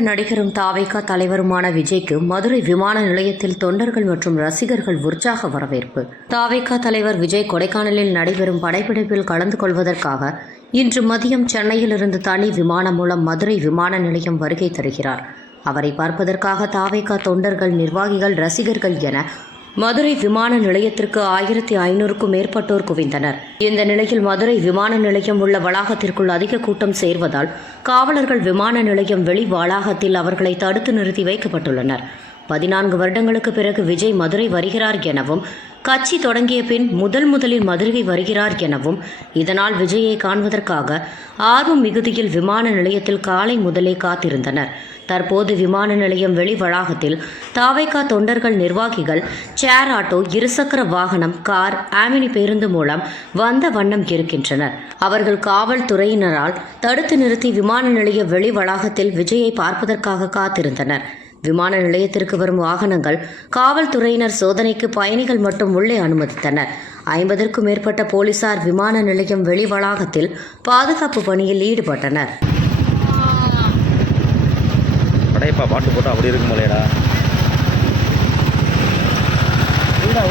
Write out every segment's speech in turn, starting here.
நடிகரும் தாவேகா தலைவருமான விஜய்க்கு மதுரை விமான நிலையத்தில் தொண்டர்கள் மற்றும் ரசிகர்கள் உற்சாக வரவேற்பு. தாவேகா தலைவர் விஜய் கொடைக்கானலில் நடைபெறும் படைப்பிடிப்பில் கலந்து கொள்வதற்காக இன்று மதியம் சென்னையிலிருந்து தனி விமானம் மூலம் மதுரை விமான நிலையம் வருகை தருகிறார். அவரை பார்ப்பதற்காக தாவேகா தொண்டர்கள் நிர்வாகிகள் ரசிகர்கள் என மதுரை விமான நிலையத்திற்கு ஆயிரத்தி ஐநூறுக்கும் மேற்பட்டோர் குவிந்தனர். இந்த நிலையில் மதுரை விமான நிலையம் உள்ள வளாகத்திற்குள் அதிக கூட்டம் சேர்வதால் காவலர்கள் விமான நிலையம் வெளி வளாகத்தில் அவர்களை தடுத்து நிறுத்தி வைக்கப்பட்டுள்ளனர். பதினான்கு வருடங்களுக்கு பிறகு விஜய் மதுரை வருகிறார் எனவும் கட்சி தொடங்கிய பின் முதல் முதலில் மதுரை வருகிறார் எனவும் இதனால் விஜயை காண்பதற்காக ஆர்வம் மிகுதியில் விமான நிலையத்தில் காலை முதலே காத்திருந்தனர். தற்போது விமான நிலையம் வெளி வளாகத்தில் தாவைக்கா தொண்டர்கள் நிர்வாகிகள் சேர் ஆட்டோ இருசக்கர வாகனம் கார் ஆமினி பேருந்து மூலம் வந்த வண்ணம் இருக்கின்றனர். அவர்கள் காவல்துறையினரால் தடுத்து நிறுத்தி விமான நிலைய வெளி வளாகத்தில் விஜயை பார்ப்பதற்காக காத்திருந்தனர். விமான நிலையத்திற்கு வரும் வாகனங்கள் காவல்துறையினர் சோதனைக்கு பயணிகள் மட்டும் உள்ளே அனுமதித்தனர். ஐம்பதற்கும் மேற்பட்ட போலீசார் விமான நிலையம் வெளி வளாகத்தில் பாதுகாப்பு பணியில் ஈடுபட்டனர். பாட்டு போட்டு அப்படி இருக்கும் போலேடா. உயிரா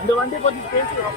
இந்த வண்டி பத்தி பேசுறோம்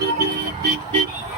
beep beep beep